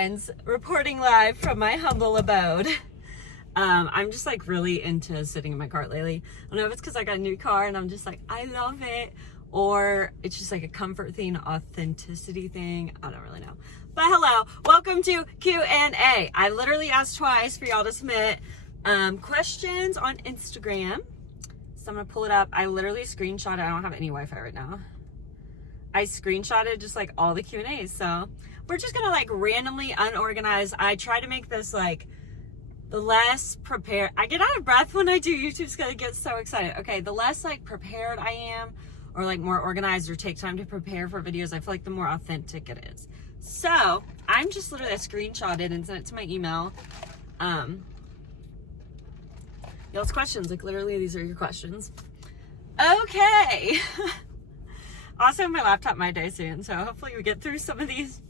friends, reporting live from my humble abode. I'm just like really into sitting in my car lately. I don't know if it's because I got a new car and I'm just like, I love it, or it's just like a comfort thing, authenticity thing. I don't really know. But hello, welcome to Q&A. I literally asked twice for y'all to submit questions on Instagram. So I'm gonna pull it up. I literally screenshot it. I don't have any Wi-Fi right now. I screenshotted just like all the Q&As. So we're just gonna like randomly unorganized. I try to make this like the less prepared. I get out of breath when I do YouTube's gonna get so excited. Okay, the less like prepared I am, or like more organized, or take time to prepare for videos, I feel like the more authentic it is. So I'm just literally screenshotted and sent it to my email. Y'all's questions, like literally these are your questions. Okay. Also, my laptop might die soon, so hopefully we get through some of these.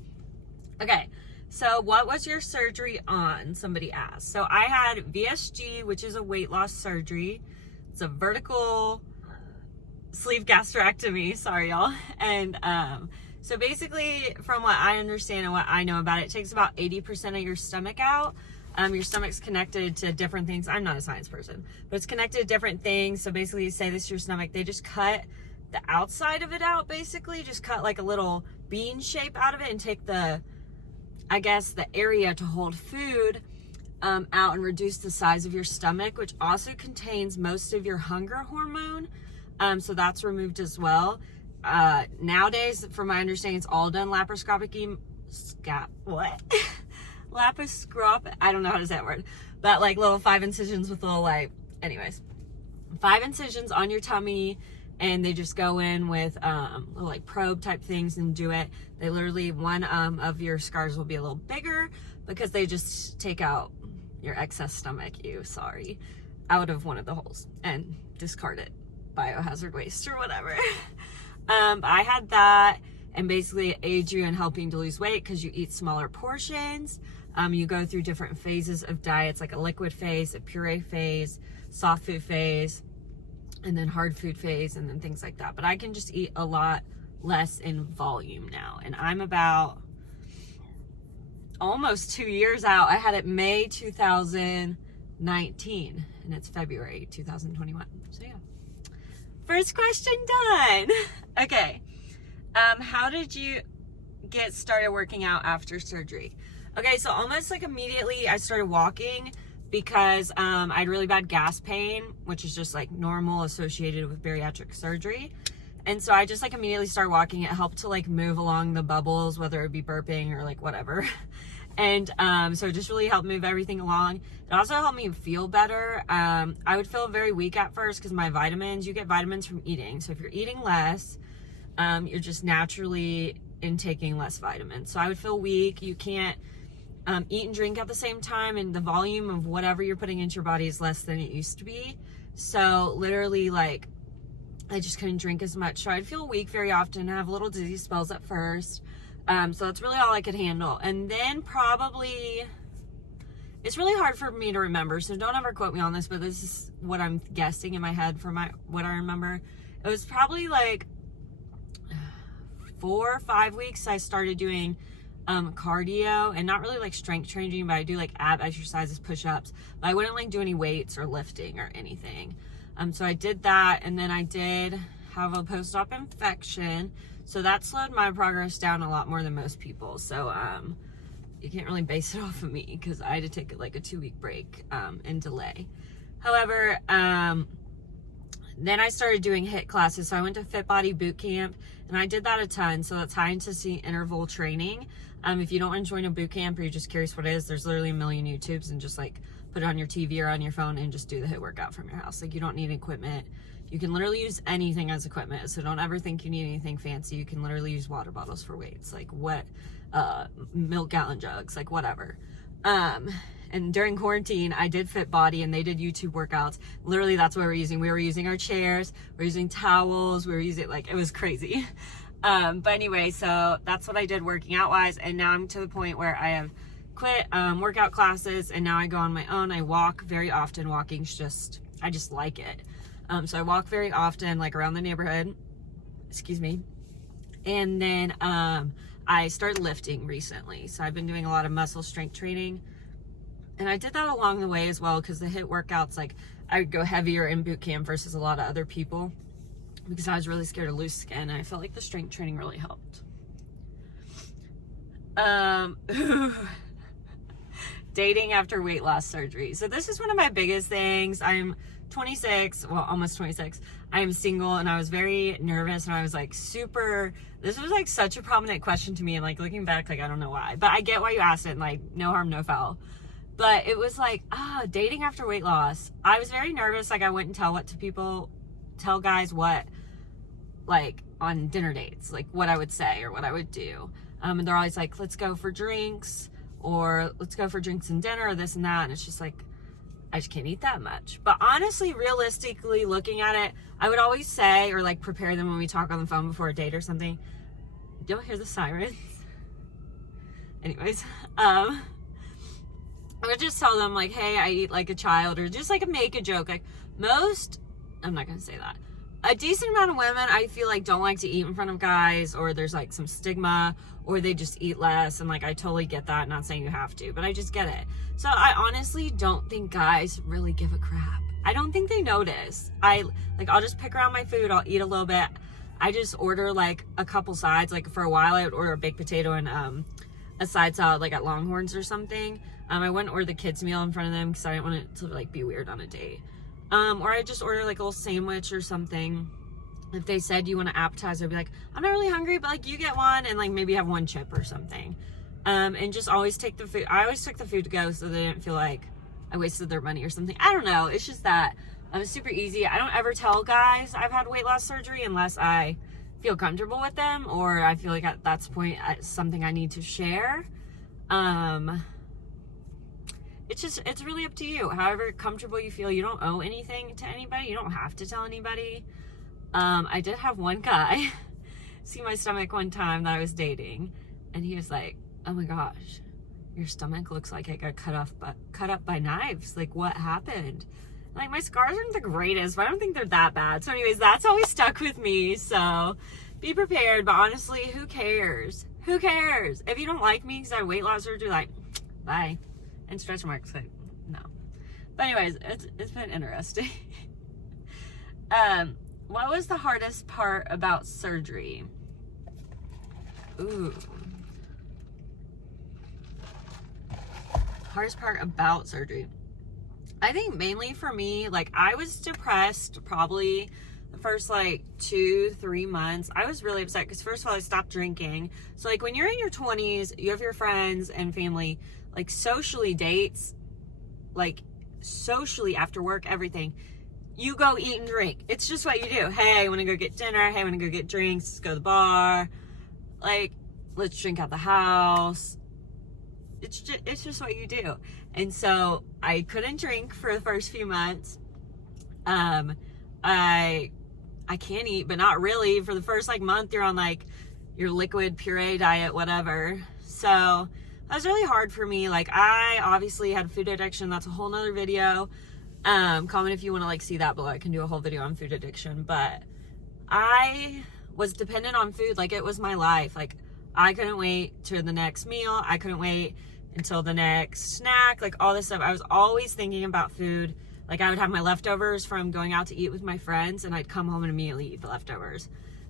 Okay, so what was your surgery on? Somebody asked. So I had VSG, which is a weight loss surgery. It's a vertical sleeve gastrectomy. Sorry, y'all. And so basically, from what I understand and what I know about it, it takes about 80% of your stomach out. Your stomach's connected to different things. I'm not a science person, but it's connected to different things. So basically, you say this is your stomach. They just cut the outside of it out, basically. Just cut like a little bean shape out of it and take the, I guess, the area to hold food out and reduce the size of your stomach, which also contains most of your hunger hormone. So that's removed as well. Nowadays, from my understanding, it's all done laparoscopically. Laparoscopic, I don't know how to say that word, but like little 5 incisions with little like, anyways, 5 incisions on your tummy, and they just go in with little like probe type things and do it. They literally, one of your scars will be a little bigger because they just take out your excess stomach, sorry, out of one of the holes and discard it, biohazard waste or whatever. I had that, and basically it aids you in helping to lose weight because you eat smaller portions. You go through different phases of diets, like a liquid phase, a puree phase, soft food phase, and then hard food phase, and then things like that. But I can just eat a lot less in volume now. And I'm about almost 2 years out. I had it May 2019, and it's February 2021. So yeah. First question done. Okay. How did you get started working out after surgery? Okay, so almost like immediately I started walking because I had really bad gas pain, which is just like normal associated with bariatric surgery. And so I just like immediately started walking. It helped to like move along the bubbles, whether it be burping or like whatever. And so it just really helped move everything along. It also helped me feel better. I would feel very weak at first because my vitamins, you get vitamins from eating. So if you're eating less, you're just naturally intaking less vitamins. So I would feel weak. You can't eat and drink at the same time, and the volume of whatever you're putting into your body is less than it used to be. So literally, like, I just couldn't drink as much. So I'd feel weak very often, have little dizzy spells at first. So that's really all I could handle. And then probably, it's really hard for me to remember, so don't ever quote me on this, but this is what I'm guessing in my head from what I remember. It was probably like 4 or 5 weeks I started doing cardio, and not really like strength training, but I do like ab exercises, push-ups, but I wouldn't like do any weights or lifting or anything. So I did that, and then I did have a post-op infection, so that slowed my progress down a lot more than most people. So you can't really base it off of me because I had to take like a 2-week break and delay. However, then I started doing HIIT classes. So I went to Fit Body Boot Camp, and I did that a ton. So that's high intensity interval training. If you don't want to join a boot camp, or you're just curious what it is, there's literally a million YouTubes, and just like put it on your TV or on your phone and just do the HIIT workout from your house. Like, you don't need equipment. You can literally use anything as equipment. So don't ever think you need anything fancy. You can literally use water bottles for weights, like milk gallon jugs, like whatever. And during quarantine, I did Fit Body, and they did YouTube workouts. Literally, that's what we were using. We were using our chairs, we were using towels, we were using, like, it was crazy. But anyway, so that's what I did working out wise. And now I'm to the point where I have quit workout classes, and now I go on my own. I walk very often. Walking's just, I just like it. So I walk very often, like around the neighborhood, excuse me. And then I started lifting recently. So I've been doing a lot of muscle strength training. And I did that along the way as well, because the HIIT workouts, like I would go heavier in boot camp versus a lot of other people, because I was really scared to lose skin. And I felt like the strength training really helped. Dating after weight loss surgery. So this is one of my biggest things. I'm 26, well, almost 26. I am single, and I was very nervous, and I was like this was like such a prominent question to me, and like looking back, like I don't know why, but I get why you asked it, and like no harm, no foul. But it was like, dating after weight loss. I was very nervous. Like I wouldn't tell guys what, like on dinner dates, like what I would say or what I would do. And they're always like, let's go for drinks, or let's go for drinks and dinner, or this and that. And it's just like, I just can't eat that much. But honestly, realistically looking at it, I would always say, or like prepare them when we talk on the phone before a date or something. Don't hear the sirens. Anyways, I would just tell them like, hey, I eat like a child, or just like make a joke. Like I'm not gonna say that. A decent amount of women, I feel like, don't like to eat in front of guys, or there's like some stigma, or they just eat less. And like, I totally get that. Not saying you have to, but I just get it. So I honestly don't think guys really give a crap. I don't think they notice. I'll just pick around my food. I'll eat a little bit. I just order like a couple sides. Like for a while, I would order a baked potato and a side salad, like at Longhorns or something. I wouldn't order the kids' meal in front of them because I didn't want it to like be weird on a date. Or I just order like a little sandwich or something. If they said you want an appetizer, I'd be like, I'm not really hungry, but like you get one, and like maybe have one chip or something. And just always take the food. I always took the food to go so they didn't feel like I wasted their money or something. I don't know. It's just that it's super easy. I don't ever tell guys I've had weight loss surgery unless I feel comfortable with them, or I feel like at that point it's something I need to share. It's really up to you. However comfortable you feel. You don't owe anything to anybody. You don't have to tell anybody. I did have one guy see my stomach one time that I was dating, and he was like, oh my gosh, your stomach looks like it got cut up by knives. Like, what happened? Like, my scars aren't the greatest, but I don't think they're that bad. So anyways, that's always stuck with me. So be prepared. But honestly, who cares? Who cares? If you don't like me because I have weight loss surgery, like, bye. And stretch marks, like, no. But anyways, it's been interesting. What was the hardest part about surgery? Ooh. Hardest part about surgery. I think mainly for me, like, I was depressed probably the first like 2-3 months. I was really upset because first of all, I stopped drinking. So like when you're in your 20s, you have your friends and family, like socially dates, like socially after work, everything. You go eat and drink. It's just what you do. Hey, I want to go get dinner. Hey, I want to go get drinks. Let's go to the bar. Like, let's drink at the house. It's just what you do. And so I couldn't drink for the first few months. I can eat, but not really. For the first like month, you're on like your liquid puree diet, whatever. So that was really hard for me. Like, I obviously had food addiction. That's a whole nother video. Comment if you want to like see that below. I can do a whole video on food addiction. But I was dependent on food. Like, it was my life. Like, I couldn't wait to the next meal. I couldn't wait until the next snack. Like, all this stuff. I was always thinking about food. Like, I would have my leftovers from going out to eat with my friends, and I'd come home and immediately eat the leftovers.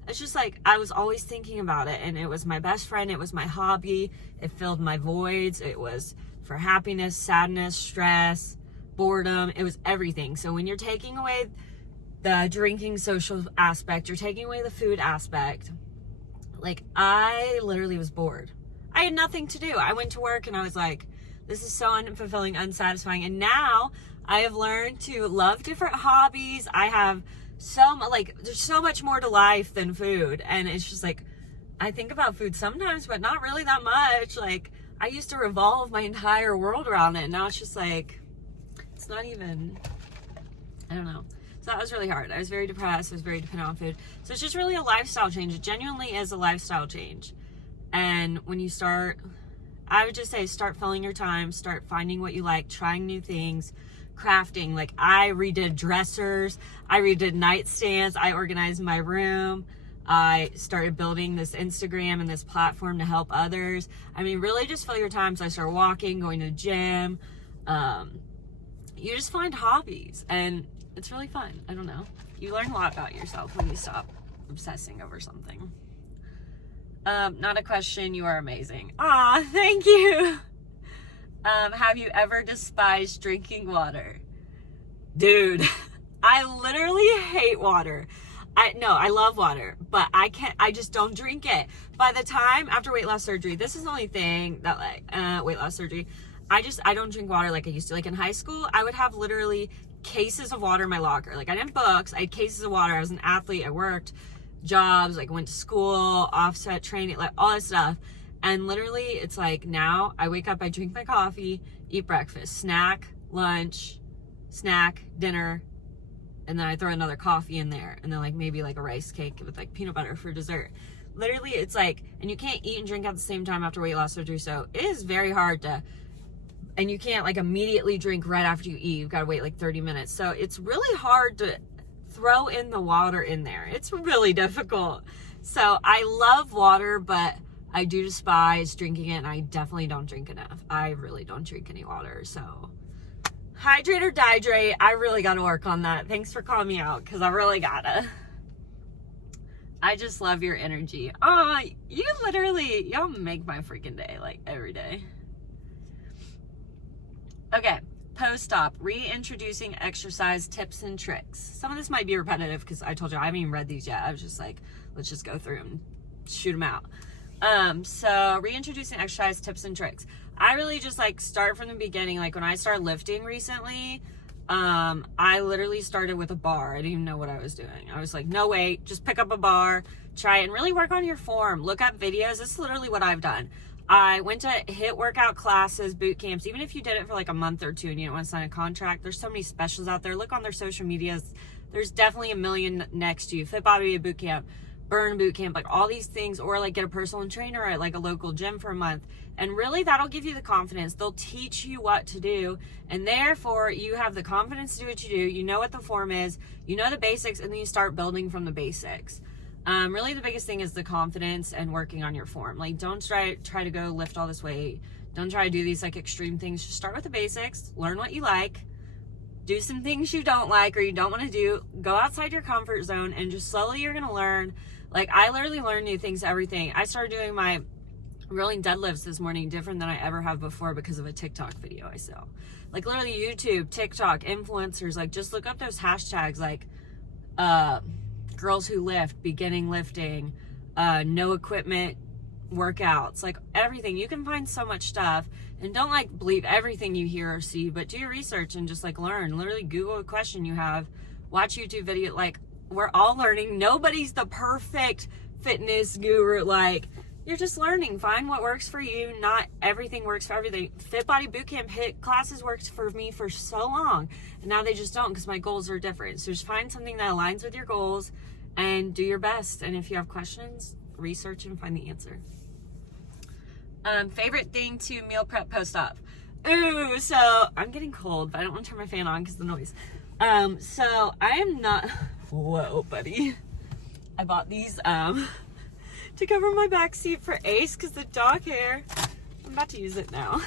It's just like, I was always thinking about it, and it was my best friend. It was my hobby. It filled my voids. It was for happiness, sadness, stress, boredom. It was everything. So when you're taking away the drinking social aspect, you're taking away the food aspect, like, I literally was bored. I had nothing to do. I went to work and I was like, this is so unfulfilling, unsatisfying. And now I have learned to love different hobbies. I have there's so much more to life than food. And it's just like, I think about food sometimes, but not really that much. Like, I used to revolve my entire world around it. And now it's just like, it's not even, I don't know. So that was really hard. I was very depressed. I was very dependent on food. So it's just really a lifestyle change. It genuinely is a lifestyle change. And when you start, I would just say, start filling your time, start finding what you like, trying new things, crafting. Like, I redid dressers, I redid nightstands, I organized my room. I started building this Instagram and this platform to help others. I mean, really just fill your time. So I started walking, going to the gym. You just find hobbies and it's really fun. I don't know. You learn a lot about yourself when you stop obsessing over something. Not a question. You are amazing. Aw, thank you. Have you ever despised drinking water? Dude, I literally hate water. I love water, but I just don't drink it. By the time after weight loss surgery, this is the only thing that weight loss surgery, I don't drink water like I used to. Like in high school, I would have literally cases of water in my locker. Like I didn't have books, I had cases of water. I was an athlete, I worked jobs, like went to school, offset training, like all that stuff. And literally it's like now I wake up, I drink my coffee, eat breakfast, snack, lunch, snack, dinner, and then I throw another coffee in there, and then like maybe like a rice cake with like peanut butter for dessert. Literally it's like, and you can't eat and drink at the same time after weight loss surgery, so it is very hard to, and you can't like immediately drink right after you eat. You've got to wait like 30 minutes. So it's really hard to throw in the water in there. It's really difficult. So I love water, but I do despise drinking it, and I definitely don't drink enough. I really don't drink any water. So hydrate or dihydrate, I really got to work on that. Thanks for calling me out, because I really gotta. I just love your energy. Oh, y'all make my freaking day, like every day. Okay, post-op, reintroducing exercise tips and tricks. Some of this might be repetitive because I told you I haven't even read these yet. I was just like, let's just go through and shoot them out. So reintroducing exercise tips and tricks. I really just like start from the beginning. Like when I started lifting recently, I literally started with a bar. I didn't even know what I was doing. I was like, no weight, just pick up a bar, try it, and really work on your form. Look up videos. This is literally what I've done. I went to HIIT workout classes, boot camps. Even if you did it for like a month or two and you don't want to sign a contract, there's so many specials out there. Look on their social medias. There's definitely a million next to you. Fit Body Boot Camp, Burn Boot Camp, like all these things, or like get a personal trainer at like a local gym for a month. And really that'll give you the confidence. They'll teach you what to do, and therefore you have the confidence to do what you do. You know what the form is, you know the basics, and then you start building from the basics. Really the biggest thing is the confidence and working on your form. Like don't try to go lift all this weight. Don't try to do these like extreme things. Just start with the basics, learn what you like, do some things you don't like or you don't want to do, go outside your comfort zone, and just slowly you're going to learn. Like I literally learn new things, everything. I started doing my rolling deadlifts this morning different than I ever have before because of a TikTok video I saw. Like literally YouTube, TikTok, influencers, like just look up those hashtags like girls who lift, beginning lifting, no equipment workouts, like everything. You can find so much stuff, and don't like believe everything you hear or see, but do your research and just like learn. Literally Google a question you have, watch YouTube video. Like we're all learning. Nobody's the perfect fitness guru. Like you're just learning. Find what works for you. Not everything works for everything. Fit Body Bootcamp HIIT classes worked for me for so long, and now they just don't because my goals are different. So just find something that aligns with your goals and do your best. And if you have questions, research and find the answer. Favorite thing to meal prep post-op. Ooh, so I'm getting cold, but I don't want to turn my fan on because of the noise. So I am not, whoa, buddy. I bought these, to cover my back seat for Ace because the dog hair. I'm about to use it now.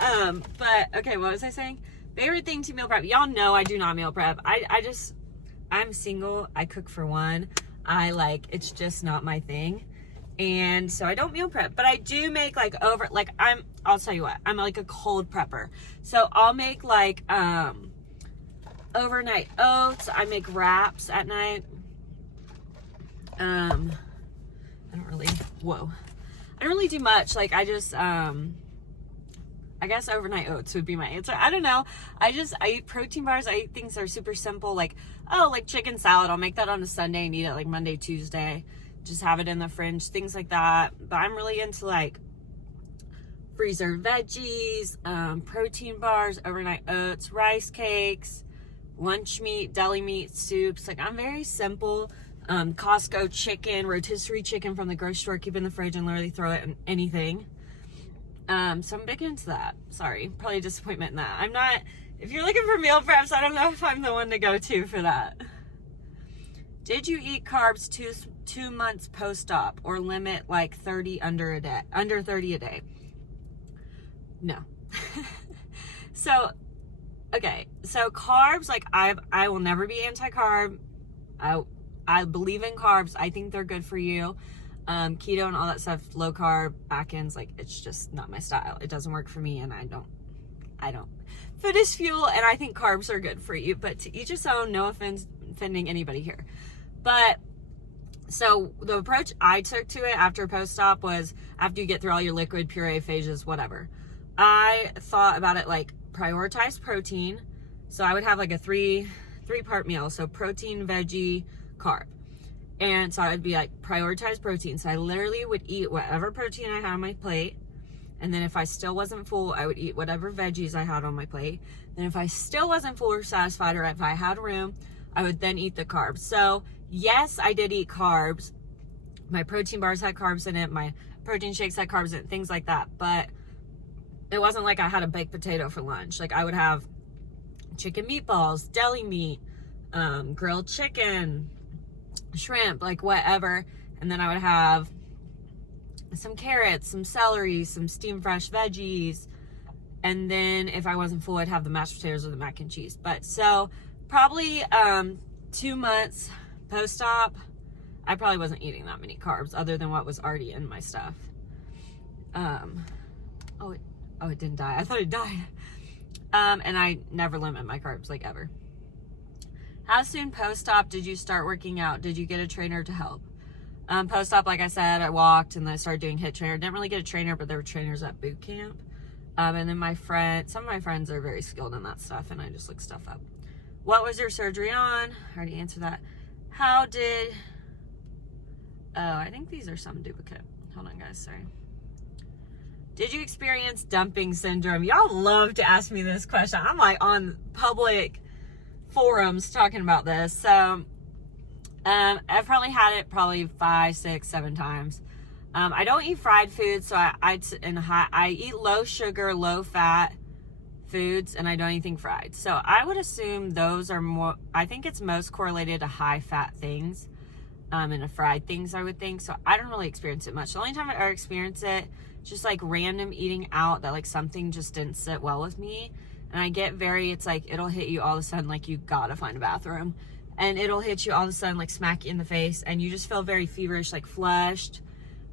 But okay, what was I saying? Favorite thing to meal prep. Y'all know I do not meal prep. I'm single. I cook for one. It's just not my thing. And so I don't meal prep, but I do make I'll tell you what, I'm like a cold prepper. So I'll make like, overnight oats. I make wraps at night. I don't really do much. Like I just, I guess overnight oats would be my answer. I don't know. I eat protein bars. I eat things that are super simple. Like chicken salad. I'll make that on a Sunday and eat it like Monday, Tuesday. Just have it in the fridge, things like that. But I'm really into like freezer veggies, protein bars, overnight oats, rice cakes, lunch meat, deli meat, soups. Like I'm very simple. Costco chicken, rotisserie chicken from the grocery store, keep in the fridge and literally throw it in anything. So I'm big into that. Sorry, probably a disappointment in that. I'm not, if you're looking for meal preps, I don't know if I'm the one to go to for that. Did you eat carbs 2 months post-op or limit like 30 under 30 a day? No. So, okay. So carbs, like I will never be anti-carb. I believe in carbs. I think they're good for you. Keto and all that stuff, low carb, Atkins, like it's just not my style. It doesn't work for me, and I don't. Food is fuel, and I think carbs are good for you, but to each his own. No offending anybody here. But so the approach I took to it after post-op was, after you get through all your liquid, puree phases, whatever, I thought about it like prioritize protein. So I would have like a three-part meal. So protein, veggie, carb. And so I would be like, prioritize protein. So I literally would eat whatever protein I had on my plate. And then if I still wasn't full, I would eat whatever veggies I had on my plate. Then if I still wasn't full or satisfied, or if I had room, I would then eat the carbs. So yes, I did eat carbs. My protein bars had carbs in it. My protein shakes had carbs in it, things like that. But it wasn't like I had a baked potato for lunch. Like I would have chicken meatballs, deli meat, grilled chicken, shrimp, like whatever. And then I would have some carrots, some celery, some steamed fresh veggies. And then if I wasn't full, I'd have the mashed potatoes or the mac and cheese. But so probably 2 months post-op, I probably wasn't eating that many carbs other than what was already in my stuff. It didn't die. I thought it died. And I never limit my carbs, like ever. How soon post-op did you start working out? Did you get a trainer to help? Post-op, like I said, I walked and then I started doing HIIT trainer. Didn't really get a trainer, but there were trainers at boot camp. And then some of my friends are very skilled in that stuff, and I just look stuff up. What was your surgery on? I already answered that. I think these are some duplicate. Hold on, guys, sorry. Did you experience dumping syndrome? Y'all love to ask me this question. I'm like on public forums talking about this. So I've probably had it 5, 6, 7 times. I don't eat fried foods, so I eat low sugar, low fat foods, and I don't eat anything fried. So I would assume those are more, I think it's most correlated to high fat things and to fried things, I would think. So I don't really experience it much. The only time I ever experience it, just like random eating out, that like something just didn't sit well with me. And I get it's like, it'll hit you all of a sudden, like you gotta find a bathroom. And it'll hit you all of a sudden, like smack you in the face. And you just feel very feverish, like flushed.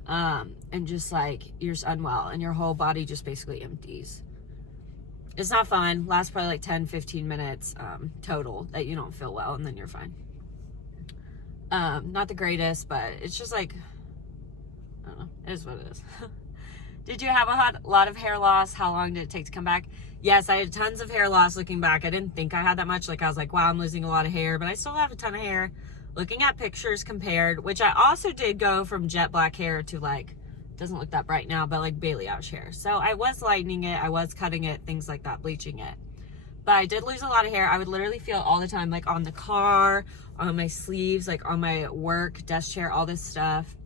And just like, you're just unwell. And your whole body just basically empties. It's not fun. Lasts probably like 10, 15 minutes total that you don't feel well. And then you're fine. Not the greatest, but it's just like, I don't know. It is what it is. Did you have a lot of hair loss? How long did it take to come back? Yes, I had tons of hair loss looking back. I didn't think I had that much. Like, I was like, wow, I'm losing a lot of hair, but I still have a ton of hair. Looking at pictures compared, which I also did go from jet black hair to like, doesn't look that bright now, but like balayage hair. So I was lightening it, I was cutting it, things like that, bleaching it. But I did lose a lot of hair. I would literally feel all the time, like on the car, on my sleeves, like on my work desk chair, all this stuff.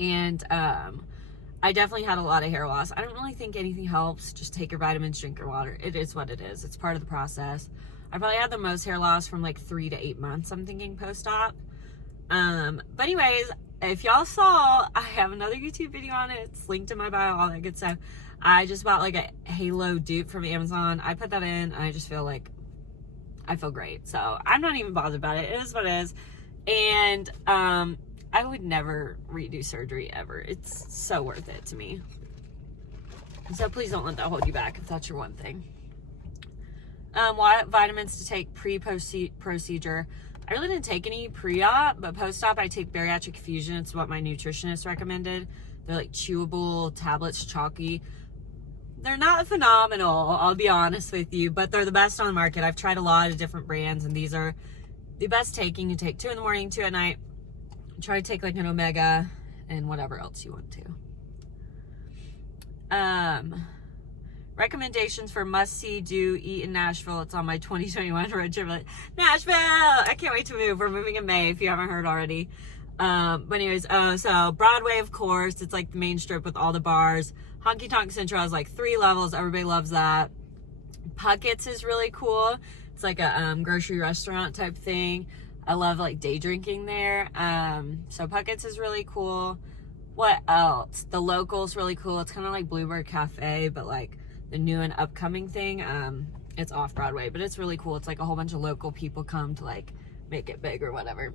And I definitely had a lot of hair loss. I don't really think anything helps. Just take your vitamins, drink your water. It is what it is. It's part of the process. I probably had the most hair loss from like 3 to 8 months, I'm thinking, post-op. But anyways, if y'all saw, I have another YouTube video on it. It's linked in my bio, all that good stuff. I just bought like a Halo dupe from Amazon. I put that in, and I just feel like I feel great. So I'm not even bothered about it. It is what it is. And I would never redo surgery ever. It's so worth it to me. So please don't let that hold you back if that's your one thing. What vitamins to take pre-procedure? I really didn't take any pre-op, but post-op I take Bariatric Fusion. It's what my nutritionist recommended. They're like chewable tablets, chalky. They're not phenomenal, I'll be honest with you, but they're the best on the market. I've tried a lot of different brands, and these are the best taking. You take 2 in the morning, 2 at night. Try to take like an Omega and whatever else you want to. Recommendations for must-see, do, eat in Nashville. It's on my 2021 road trip. Nashville! I can't wait to move. We're moving in May, if you haven't heard already. But anyways, so Broadway, of course. It's like the main strip with all the bars. Honky Tonk Central has like 3 levels. Everybody loves that. Puckett's is really cool. It's like a grocery restaurant type thing. I love like day drinking there. So Puckett's is really cool. What else? The Local's really cool. It's kind of like Bluebird Cafe, but like the new and upcoming thing. It's off Broadway, but it's really cool. It's like a whole bunch of local people come to like make it big or whatever.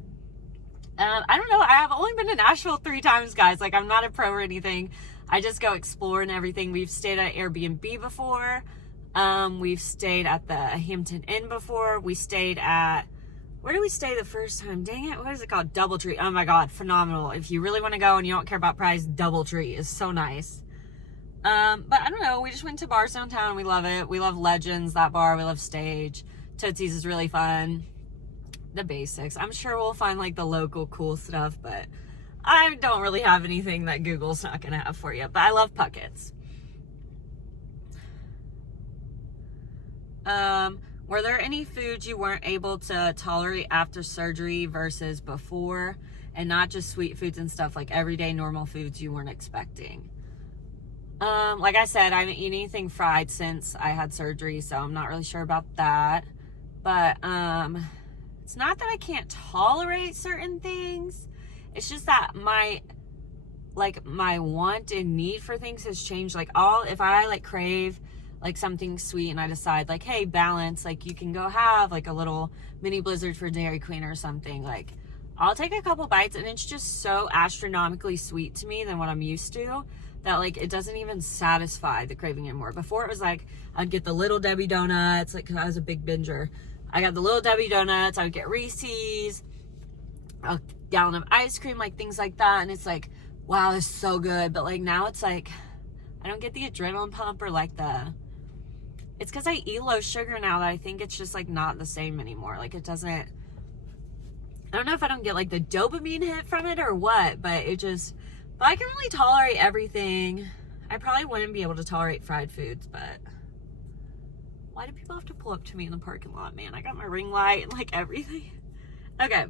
I don't know. I have only been to Nashville 3 times, guys. Like, I'm not a pro or anything. I just go explore and everything. We've stayed at Airbnb before. We've stayed at the Hampton Inn before. We stayed at, where did we stay the first time? Dang it. What is it called? Doubletree. Oh my God. Phenomenal. If you really want to go and you don't care about price, Doubletree is so nice. But I don't know. We just went to bars downtown. We love it. We love Legends, that bar. We love Stage. Tootsie's is really fun. The basics. I'm sure we'll find like the local cool stuff, but I don't really have anything that Google's not gonna have for you. But I love Puckett's. Were there any foods you weren't able to tolerate after surgery versus before? And not just sweet foods and stuff, like everyday normal foods you weren't expecting. Like I said, I haven't eaten anything fried since I had surgery, so I'm not really sure about that. But it's not that I can't tolerate certain things. It's just that my want and need for things has changed. Like if I like crave like something sweet and I decide like, hey, balance, like you can go have like a little mini blizzard for Dairy Queen or something. Like I'll take a couple bites and it's just so astronomically sweet to me than what I'm used to that like it doesn't even satisfy the craving anymore. Before it was like I'd get the Little Debbie donuts, like 'cause I was a big binger. I got the Little Debbie donuts, I would get Reese's, a gallon of ice cream, like things like that. And it's like, wow, this is so good. But like now it's like, I don't get the adrenaline pump or like it's because I eat low sugar now that I think it's just like not the same anymore. Like it doesn't, I don't know if I don't get like the dopamine hit from it or what, but I can really tolerate everything. I probably wouldn't be able to tolerate fried foods, but why do people have to pull up to me in the parking lot, man? I got my ring light and like everything. Okay.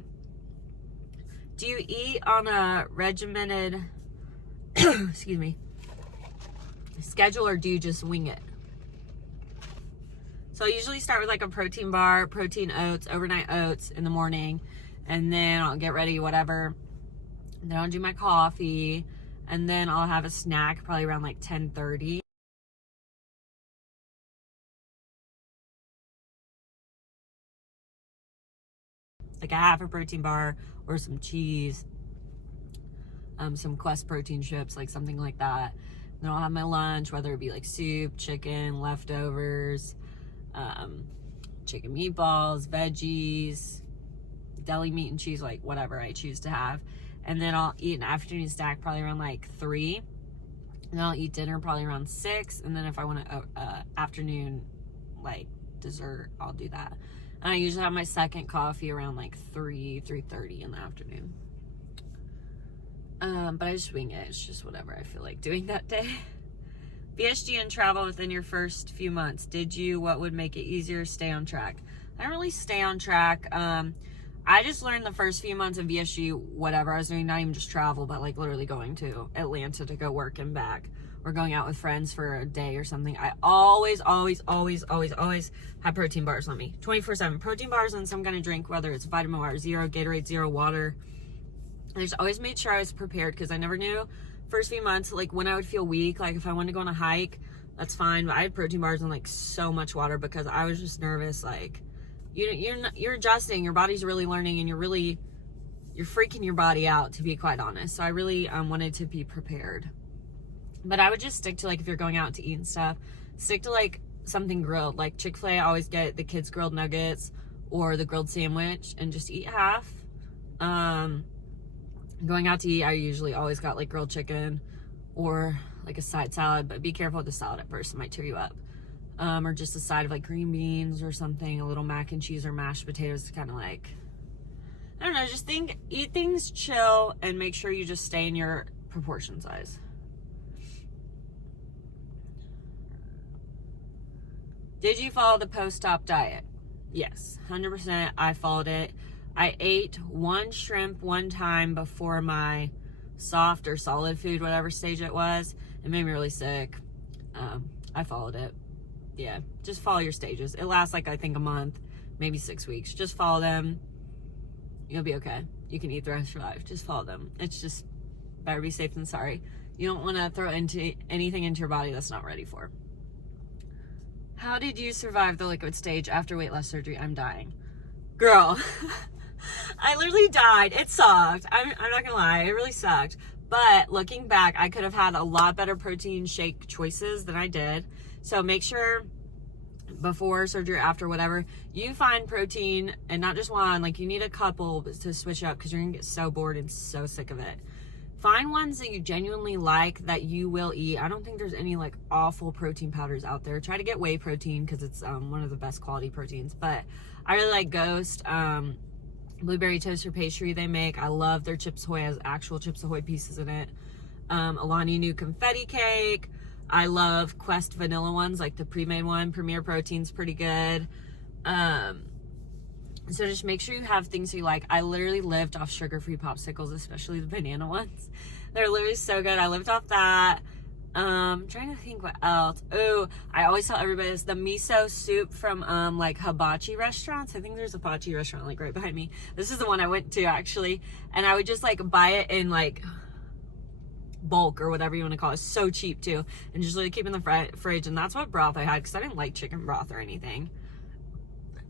Do you eat on a regimented, excuse me, schedule or do you just wing it? So I usually start with like a protein bar, protein oats, overnight oats in the morning, and then I'll get ready, whatever. Then I'll do my coffee, and then I'll have a snack probably around like 10:30. Like a half a protein bar or some cheese, some Quest protein chips, like something like that. Then I'll have my lunch, whether it be like soup, chicken, leftovers, chicken meatballs, veggies, deli meat and cheese, like whatever I choose to have. And then I'll eat an afternoon snack probably around like 3. And I'll eat dinner probably around 6. And then if I want an afternoon like dessert, I'll do that. And I usually have my second coffee around like 3:30 in the afternoon. But I just wing it. It's just whatever I feel like doing that day. VSG and travel within your first few months. What would make it easier to stay on track? I don't really stay on track. I just learned the first few months of VSG, whatever I was doing, not even just travel, but like literally going to Atlanta to go work and back, or going out with friends for a day or something. I always have protein bars on me, 24/7. Protein bars and some kind of drink, whether it's vitamin water, zero, Gatorade, zero, water. I just always made sure I was prepared because I never knew first few months, like when I would feel weak, like if I wanted to go on a hike, that's fine. But I had protein bars and like so much water because I was just nervous. Like you're adjusting, your body's really learning, and you're freaking your body out, to be quite honest. So I really wanted to be prepared. But I would just stick to, like, if you're going out to eat and stuff, stick to like something grilled. Like Chick-fil-A, I always get the kids grilled nuggets or the grilled sandwich and just eat half. Going out to eat, I usually always got like grilled chicken or like a side salad, but be careful with the salad at first, it might tear you up. Or just a side of like green beans or something, a little mac and cheese or mashed potatoes, kind of like, I don't know, just eat things chill and make sure you just stay in your proportion size. Did you follow the post-op diet? Yes, 100% I followed it. I ate 1 shrimp one time before my soft or solid food, whatever stage it was. It made me really sick. I followed it. Yeah, just follow your stages. It lasts like, I think, a month, maybe 6 weeks. Just follow them. You'll be okay. You can eat the rest of your life. Just follow them. It's just better be safe than sorry. You don't want to throw anything into your body that's not ready for. How did you survive the liquid stage after weight loss surgery? I'm dying. Girl, I literally died. It sucked. I'm not gonna lie. It really sucked. But looking back, I could have had a lot better protein shake choices than I did. So make sure before surgery, after, whatever, you find protein, and not just one. Like, you need a couple to switch up because you're gonna get so bored and so sick of it. Find ones that you genuinely like that you will eat. I don't think there's any like awful protein powders out there. Try to get whey protein because it's one of the best quality proteins. But I really like Ghost, blueberry toaster pastry they make. I love their Chips Ahoy. It has actual Chips Ahoy pieces in it. Alani Nu confetti cake. I love Quest vanilla ones, like the pre-made one. Premier Protein's pretty good. So just make sure you have things you like. I literally lived off sugar-free popsicles, especially the banana ones. They're literally so good. I lived off that. I'm trying to think what else. Oh, I always tell everybody this, the miso soup from like hibachi restaurants. I think there's a hibachi restaurant like right behind me. This is the one I went to actually. And I would just like buy it in like bulk or whatever you want to call it. It's so cheap too. And just like keep in the fridge. And that's what broth I had because I didn't like chicken broth or anything.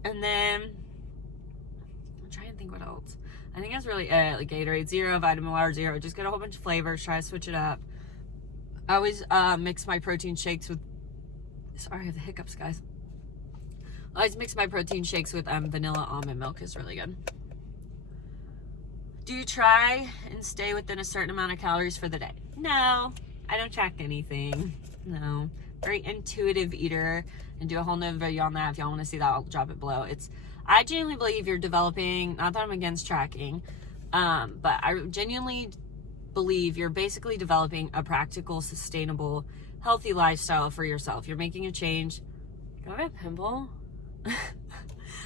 And then I'm trying to think what else. I think that's really it. Like Gatorade Zero, Vitamin Water Zero. Just get a whole bunch of flavors. Try to switch it up. I always mix my protein shakes with, sorry, I have the hiccups, guys. I always mix my protein shakes with vanilla almond milk. Is really good. Do you try and stay within a certain amount of calories for the day? No, I don't track anything. No, very intuitive eater, and do a whole nother video on that. If y'all want to see that, I'll drop it below. I genuinely believe you're developing, not that I'm against tracking, but I genuinely believe you're basically developing a practical, sustainable, healthy lifestyle for yourself. You're making a change. Do I have a pimple?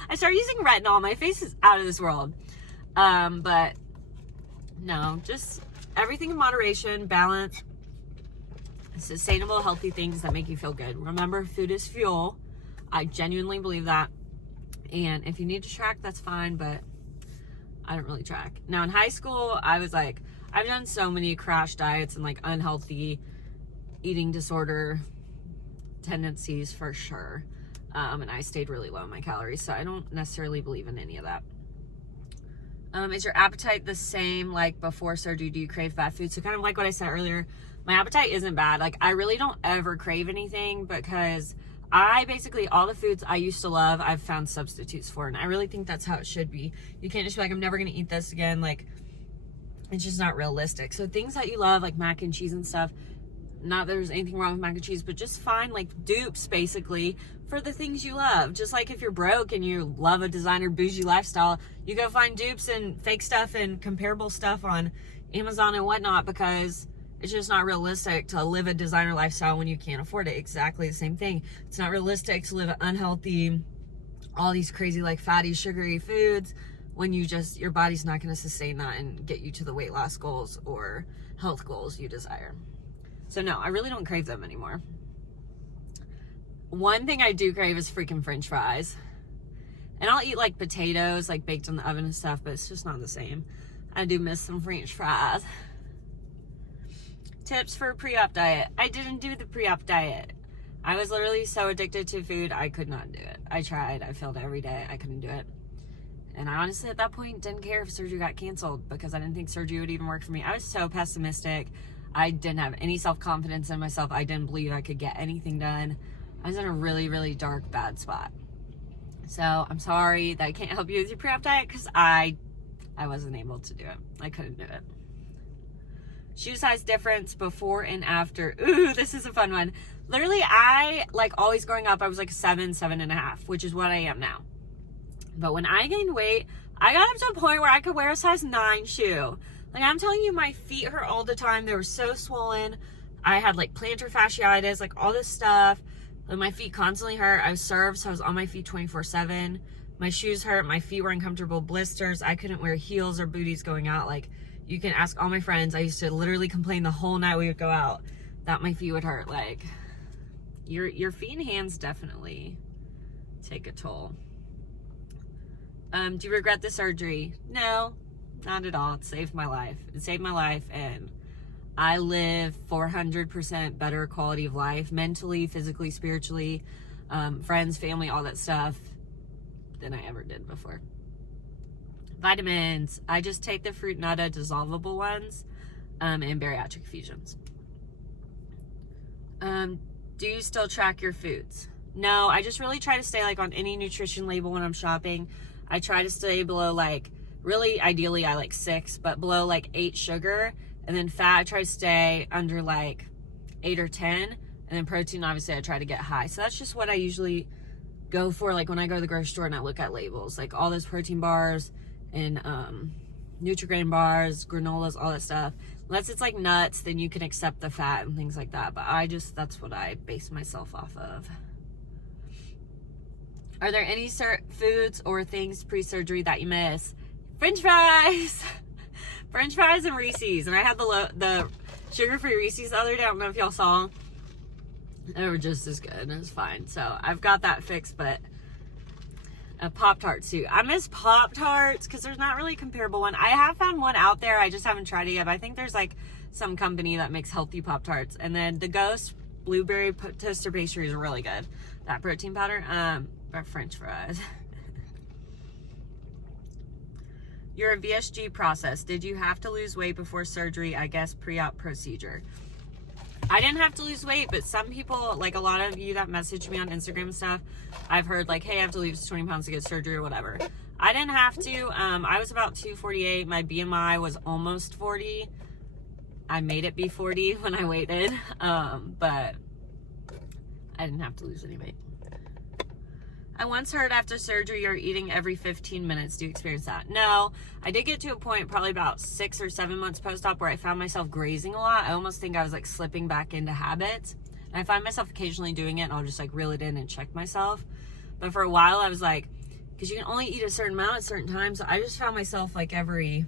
I started using retinol. My face is out of this world. But no, just everything in moderation, balance, sustainable, healthy things that make you feel good. Remember, food is fuel. I genuinely believe that. And if you need to track, that's fine, but I don't really track. Now in high school, I was like, I've done so many crash diets and like unhealthy eating disorder tendencies for sure. And I stayed really low on my calories, so I don't necessarily believe in any of that. Is your appetite the same like before surgery? Do you crave bad food? So kind of like what I said earlier, my appetite isn't bad. Like I really don't ever crave anything because I basically, all the foods I used to love, I've found substitutes for. And I really think that's how it should be. You can't just be like, I'm never going to eat this again. Like, it's just not realistic. So things that you love, like mac and cheese and stuff, not that there's anything wrong with mac and cheese, but just find like dupes basically for the things you love. Just like if you're broke and you love a designer bougie lifestyle, you go find dupes and fake stuff and comparable stuff on Amazon and whatnot, because it's just not realistic to live a designer lifestyle when you can't afford it. Exactly the same thing. It's not realistic to live an unhealthy, all these crazy like fatty, sugary foods when your body's not going to sustain that and get you to the weight loss goals or health goals you desire. So no, I really don't crave them anymore. One thing I do crave is freaking French fries. And I'll eat like potatoes, like baked in the oven and stuff, but it's just not the same. I do miss some French fries. Tips for a pre-op diet. I didn't do the pre-op diet. I was literally so addicted to food, I could not do it. I tried, I failed every day, I couldn't do it. And I honestly, at that point, didn't care if surgery got canceled because I didn't think surgery would even work for me. I was so pessimistic. I didn't have any self-confidence in myself. I didn't believe I could get anything done. I was in a really, really dark, bad spot. So I'm sorry that I can't help you with your pre-op diet because I wasn't able to do it. I couldn't do it. Shoe size difference before and after. Ooh, this is a fun one. Literally, I, like always growing up, I was like 7.5, which is what I am now. But when I gained weight, I got up to a point where I could wear a size 9 shoe. Like, I'm telling you, my feet hurt all the time. They were so swollen. I had like plantar fasciitis, like all this stuff. Like, my feet constantly hurt. I was served, so I was on my feet 24/7. My shoes hurt. My feet were uncomfortable, blisters. I couldn't wear heels or booties going out. Like, you can ask all my friends. I used to literally complain the whole night we would go out that my feet would hurt. Like, your feet and hands definitely take a toll. Do you regret the surgery? No, not at all. It saved my life. It saved my life, and I live 400% better quality of life, mentally, physically, spiritually, friends, family, all that stuff, than I ever did before. Vitamins. I just take the Fruit Nutta dissolvable ones, and bariatric fusions. Do you still track your foods? No, I just really try to stay like on any nutrition label when I'm shopping. I try to stay below like, really ideally I like 6, but below like 8 sugar. And then fat, I try to stay under like 8 or 10. And then protein, obviously I try to get high. So that's just what I usually go for. Like when I go to the grocery store and I look at labels, like all those protein bars and Nutri-Grain bars, granolas, all that stuff. Unless it's like nuts, then you can accept the fat and things like that. But that's what I base myself off of. Are there any foods or things pre-surgery that you miss? French fries. French fries and Reese's. And I had the sugar-free Reese's the other day. I don't know if y'all saw. They were just as good. It was fine. So I've got that fixed, but a Pop-Tart too. I miss Pop-Tarts because there's not really a comparable one. I have found one out there. I just haven't tried it yet. But I think there's like some company that makes healthy Pop-Tarts. And then the Ghost blueberry toaster pastry is really good. That protein powder. But French fries. Your VSG process. Did you have to lose weight before surgery? I guess pre-op procedure. I didn't have to lose weight, but some people, like a lot of you that message me on Instagram and stuff, I've heard like, hey, I have to lose 20 pounds to get surgery or whatever. I didn't have to. I was about 248. My BMI was almost 40. I made it be 40 when I waited, but I didn't have to lose any weight. I once heard after surgery you're eating every 15 minutes. Do you experience that? No. I did get to a point probably about 6 or 7 months post-op where I found myself grazing a lot. I almost think I was like slipping back into habits. And I find myself occasionally doing it and I'll just like reel it in and check myself. But for a while I was like, because you can only eat a certain amount at certain times. So I just found myself like every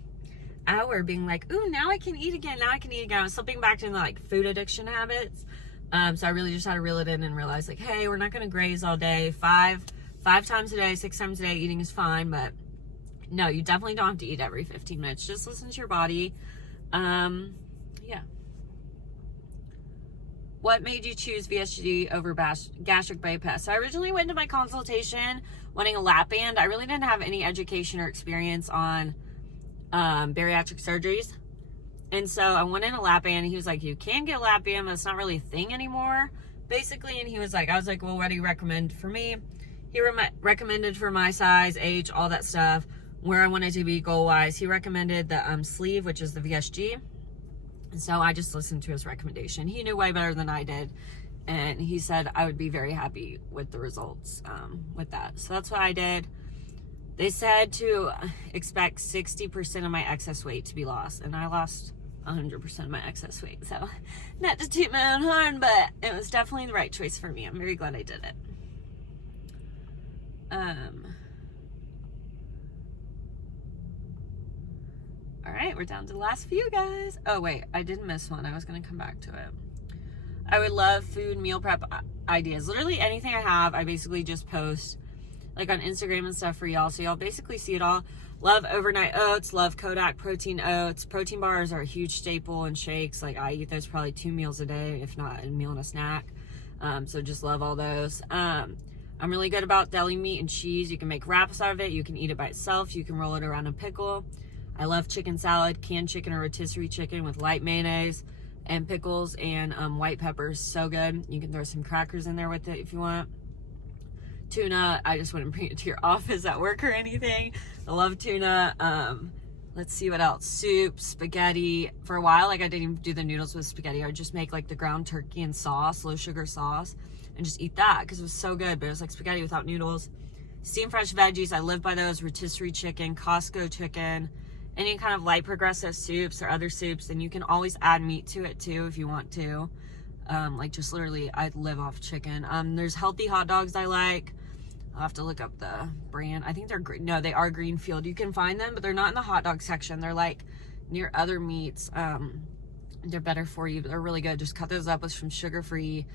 hour being like, ooh, now I can eat again. Now I can eat again. I was slipping back into like food addiction habits. So I really just had to reel it in and realize like, hey, we're not going to graze all day. Five times a day, 6 times a day, eating is fine, but no, you definitely don't have to eat every 15 minutes. Just listen to your body. Yeah. What made you choose VSG over gastric bypass? So I originally went to my consultation wanting a lap band. I really didn't have any education or experience on bariatric surgeries. And so I went in a lap band and he was like, you can get a lap band, but it's not really a thing anymore, basically. And he was like, I was like, well, what do you recommend for me? He recommended for my size, age, all that stuff, where I wanted to be goal-wise. He recommended the sleeve, which is the VSG. And so I just listened to his recommendation. He knew way better than I did. And he said I would be very happy with the results with that. So that's what I did. They said to expect 60% of my excess weight to be lost. And I lost 100% of my excess weight. So not to toot my own horn, but it was definitely the right choice for me. I'm very glad I did it. All right, we're down to the last few, guys. Oh wait, I did miss one. I was gonna come back to it. I would love food meal prep ideas. Literally anything I have, I basically just post like on Instagram and stuff for y'all, so y'all basically see it all. Love overnight oats, love Kodak protein oats. Protein bars are a huge staple in shakes. Like I eat those probably 2 meals a day, if not a meal and a snack. So just love all those. I'm really good about deli meat and cheese. You can make wraps out of it. You can eat it by itself. You can roll it around a pickle. I love chicken salad, canned chicken or rotisserie chicken with light mayonnaise and pickles and white peppers. So good. You can throw some crackers in there with it if you want. Tuna, I just wouldn't bring it to your office at work or anything. I love tuna. Let's see what else. Soup, spaghetti. For a while, like I didn't even do the noodles with spaghetti. I would just make like the ground turkey and sauce, low sugar sauce, and just eat that because it was so good. But it was like spaghetti without noodles. Steamed fresh veggies, I live by those. Rotisserie chicken, Costco chicken, any kind of light progressive soups or other soups. And you can always add meat to it too if you want to. Like just literally, I live off chicken. There's healthy hot dogs I like. I'll have to look up the brand. I think they're green. No, they are Greenfield. You can find them, but they're not in the hot dog section. They're like near other meats. They're better for you, but they're really good. Just cut those up with some sugar-free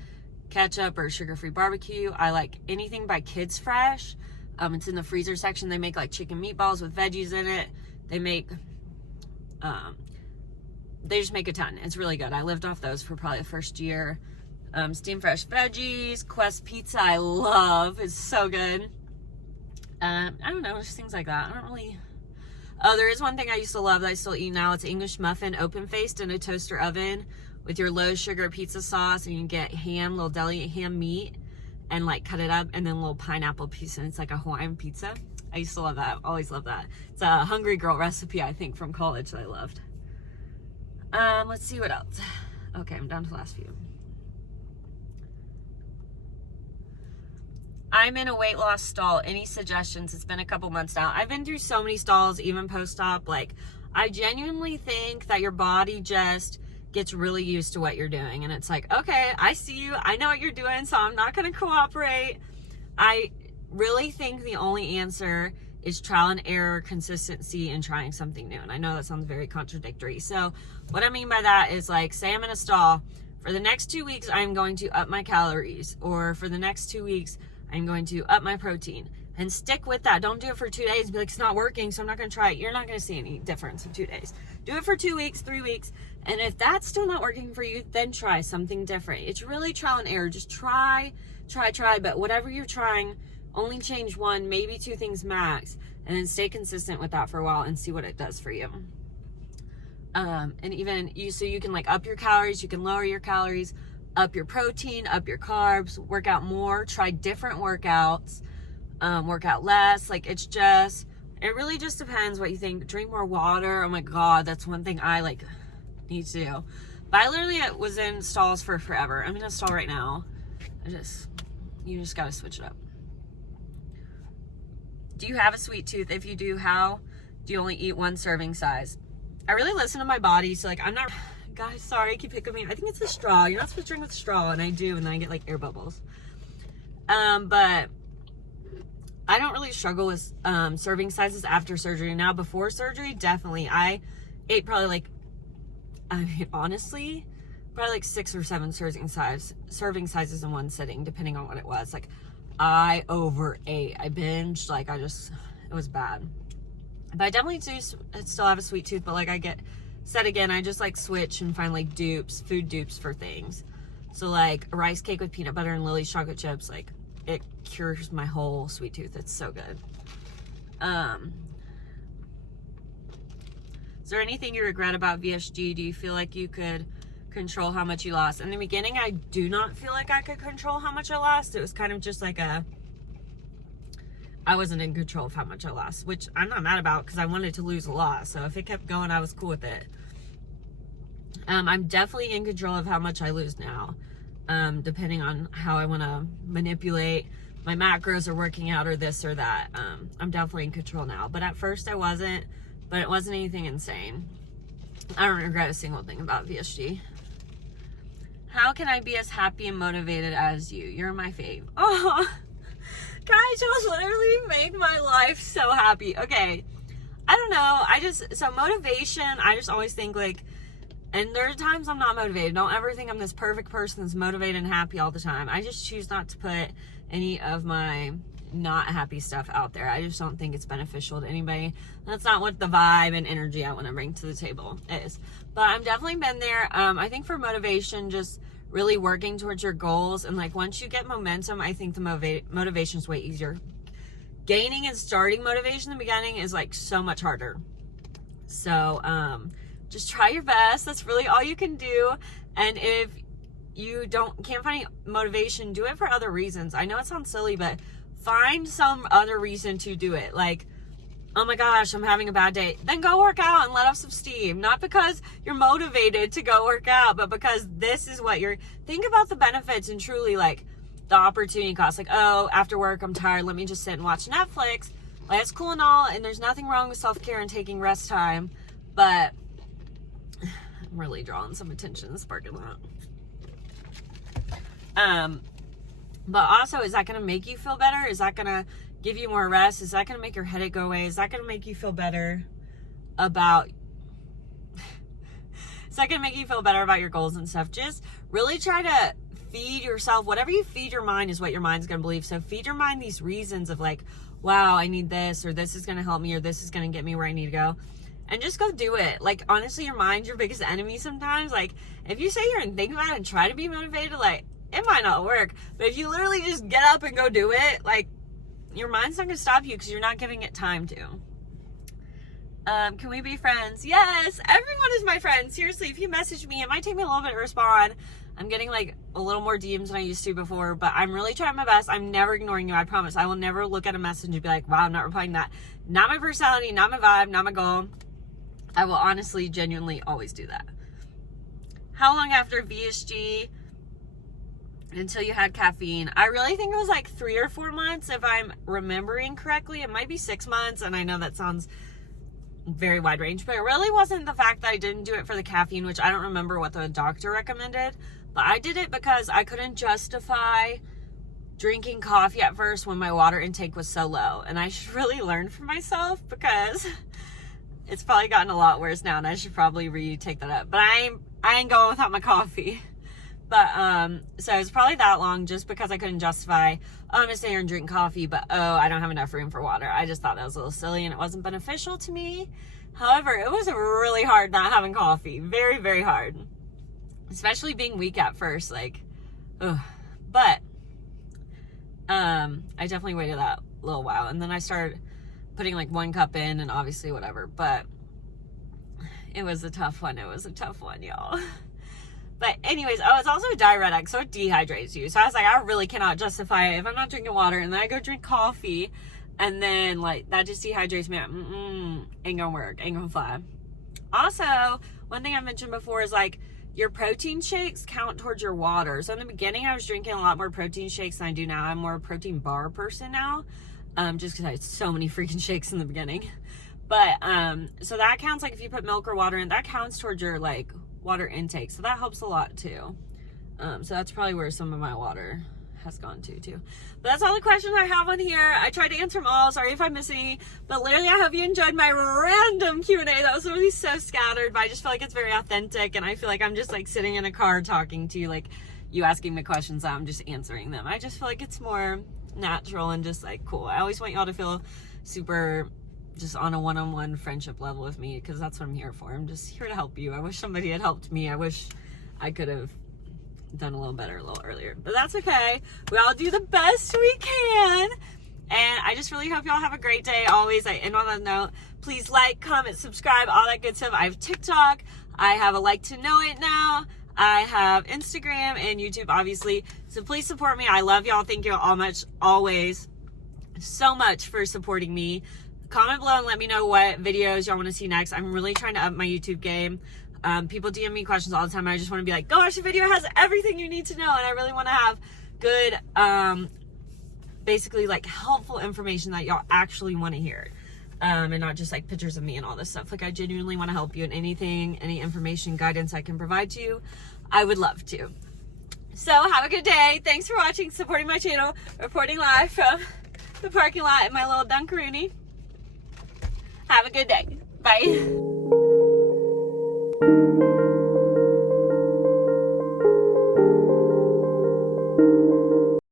ketchup or sugar-free barbecue. I like anything by Kids Fresh, It's in the freezer section. They make like chicken meatballs with veggies in it. They just make a ton. It's really good. I lived off those for probably the first year. Steam fresh veggies, Quest pizza I love. It's so good. I don't know, just things like that. I don't really... Oh, there is one thing I used to love that I still eat now. It's English muffin, open-faced in a toaster oven with your low sugar pizza sauce, and you can get ham, little deli ham meat, and like cut it up, and then a little pineapple piece, and it's like a Hawaiian pizza. I used to love that. Always love that. It's a hungry girl recipe, I think, from college that I loved. Let's see what else. Okay, I'm down to the last few. I'm in a weight loss stall. Any suggestions? It's been a couple months now. I've been through so many stalls, even post-op. Like, I genuinely think that your body just gets really used to what you're doing. And it's like, okay, I see you. I know what you're doing, so I'm not going to cooperate. I really think the only answer is trial and error, consistency, and trying something new. And I know that sounds very contradictory. So what I mean by that is, like, say I'm in a stall. For the next 2 weeks, I'm going to up my calories. Or for the next 2 weeks, I'm going to up my protein, and stick with that. Don't do it for 2 days and be like, it's not working, so I'm not going to try it. You're not going to see any difference in 2 days. Do it for 2 weeks, 3 weeks. And if that's still not working for you, then try something different. It's really trial and error. Just try. But whatever you're trying, only change 1, maybe 2 things max, and then stay consistent with that for a while and see what it does for you. And even so you can like up your calories, you can lower your calories, up your protein, up your carbs, work out more, try different workouts, work out less. Like, it really just depends what you think. Drink more water. Oh my God, that's one thing I like need to do. But I literally was in stalls for forever. I'm in a stall right now. You just gotta switch it up. Do you have a sweet tooth? If you do, how? Do you only eat 1 serving size? I really listen to my body, so like I'm not... Guys, sorry, I keep picking me. I think it's a straw. You're not supposed to drink with a straw, and I do, and then I get like air bubbles. But I don't really struggle with serving sizes after surgery. Now, before surgery, definitely. I ate probably like, honestly, probably like 6 or 7 serving sizes in one sitting, depending on what it was. Like, I overate. I binged. Like, it was bad. But I definitely do still have a sweet tooth, but like said again, I just like switch and find like food dupes for things. So like a rice cake with peanut butter and Lily's chocolate chips, like it cures my whole sweet tooth. It's so good. Is there anything you regret about VSG? Do you feel like you could control how much you lost? In the beginning, I do not feel like I could control how much I lost. It was kind of just like I wasn't in control of how much I lost, which I'm not mad about because I wanted to lose a lot. So if it kept going, I was cool with it. I'm definitely in control of how much I lose now, depending on how I want to manipulate my macros or working out or this or that. I'm definitely in control now. But at first I wasn't, but it wasn't anything insane. I don't regret a single thing about VSG. How can I be as happy and motivated as you? You're my fave. Oh, guys, you literally make my life so happy. Okay, I don't know. So motivation, I just always think like, and there are times I'm not motivated. Don't ever think I'm this perfect person that's motivated and happy all the time. I just choose not to put any of my not happy stuff out there. I just don't think it's beneficial to anybody. That's not what the vibe and energy I want to bring to the table is. But I've definitely been there. I think for motivation, just really working towards your goals. And like once you get momentum, I think the motivation is way easier. Gaining and starting motivation in the beginning is like so much harder. So just try your best. That's really all you can do. And if you can't find any motivation, do it for other reasons. I know it sounds silly, but find some other reason to do it. Like, oh my gosh, I'm having a bad day. Then go work out and let off some steam. Not because you're motivated to go work out, but because this is what think about the benefits and truly like the opportunity cost. Like, oh, after work, I'm tired. Let me just sit and watch Netflix. Like, that's cool and all. And there's nothing wrong with self-care and taking rest time. But I'm really drawing some attention in this parking lot. But also, is that going to make you feel better? Is that going to give you more rest? Is that going to make your headache go away? Is that going to make you feel better about your goals and stuff? Just really try to feed yourself. Whatever you feed your mind is what your mind's going to believe. So feed your mind these reasons of like wow, I need this, or this is going to help me, or this is going to get me where I need to go. And just go do it. Like, honestly, your mind's your biggest enemy sometimes. Like, if you sit here and think about it and try to be motivated, like, it might not work. But if you literally just get up and go do it, like, your mind's not going to stop you because you're not giving it time to. Can we be friends? Yes, everyone is my friend. Seriously, if you message me, it might take me a little bit to respond. I'm getting like a little more DMs than I used to before, but I'm really trying my best. I'm never ignoring you, I promise. I will never look at a message and be like, wow, I'm not replying to that. Not my personality, not my vibe, not my goal. I will honestly, genuinely always do that. How long after VSG until you had caffeine? I really think it was like 3 or 4 months, if I'm remembering correctly. It might be 6 months, and I know that sounds very wide range, but it really wasn't the fact that I didn't do it for the caffeine, which I don't remember what the doctor recommended, but I did it because I couldn't justify drinking coffee at first when my water intake was so low. And I should really learn from myself, because it's probably gotten a lot worse now, and I should probably retake that up. But I ain't going without my coffee. But so it was probably that long just because I couldn't justify, oh, I'm gonna stay here and drink coffee, but oh, I don't have enough room for water. I just thought that was a little silly, and it wasn't beneficial to me. However, it was really hard not having coffee. Very, very hard. Especially being weak at first, like, ugh. But I definitely waited that little while, and then I started putting like 1 cup in, and obviously whatever, but it was a tough one. It was a tough one, y'all. But anyways, oh, it's also a diuretic, so it dehydrates you. So I was like, I really cannot justify it if I'm not drinking water, and then I go drink coffee, and then like that just dehydrates me. Ain't gonna work, ain't gonna fly. Also, one thing I mentioned before is like your protein shakes count towards your water. So in the beginning, I was drinking a lot more protein shakes than I do now. I'm more a protein bar person now, just because I had so many freaking shakes in the beginning. But so that counts, like if you put milk or water in, that counts towards your like water intake, so that helps a lot too. So that's probably where some of my water has gone to too. But that's all the questions I have on here. I tried to answer them all. Sorry if I missed any, but literally I hope you enjoyed my random Q&A. That was really so scattered, but I just feel like it's very authentic, and I feel like I'm just like sitting in a car talking to you, like you asking me questions, I'm just answering them. I just feel like it's more natural and just like cool. I always want y'all to feel super just on a one-on-one friendship level with me, because that's what I'm here for. I'm just here to help you. I wish somebody had helped me. I wish I could have done a little better a little earlier, but that's okay. We all do the best we can, and I just really hope y'all have a great day. Always, I end on that note. Please like, comment, subscribe, all that good stuff. I have TikTok. I have a LIKEtoKNOW.it now. I have Instagram and YouTube, obviously. So please support me. I love y'all. Thank you all much, always, so much for supporting me. Comment below and let me know what videos y'all want to see next. I'm really trying to up my YouTube game. People DM me questions all the time. I just want to be like, go watch the video. It has everything you need to know. And I really want to have good, basically like helpful information that y'all actually want to hear. And not just like pictures of me and all this stuff. Like, I genuinely want to help you, and anything, any information, guidance I can provide to you, I would love to. So have a good day. Thanks for watching, supporting my channel, reporting live from the parking lot in my little Dunkaroony. Have a good day. Bye.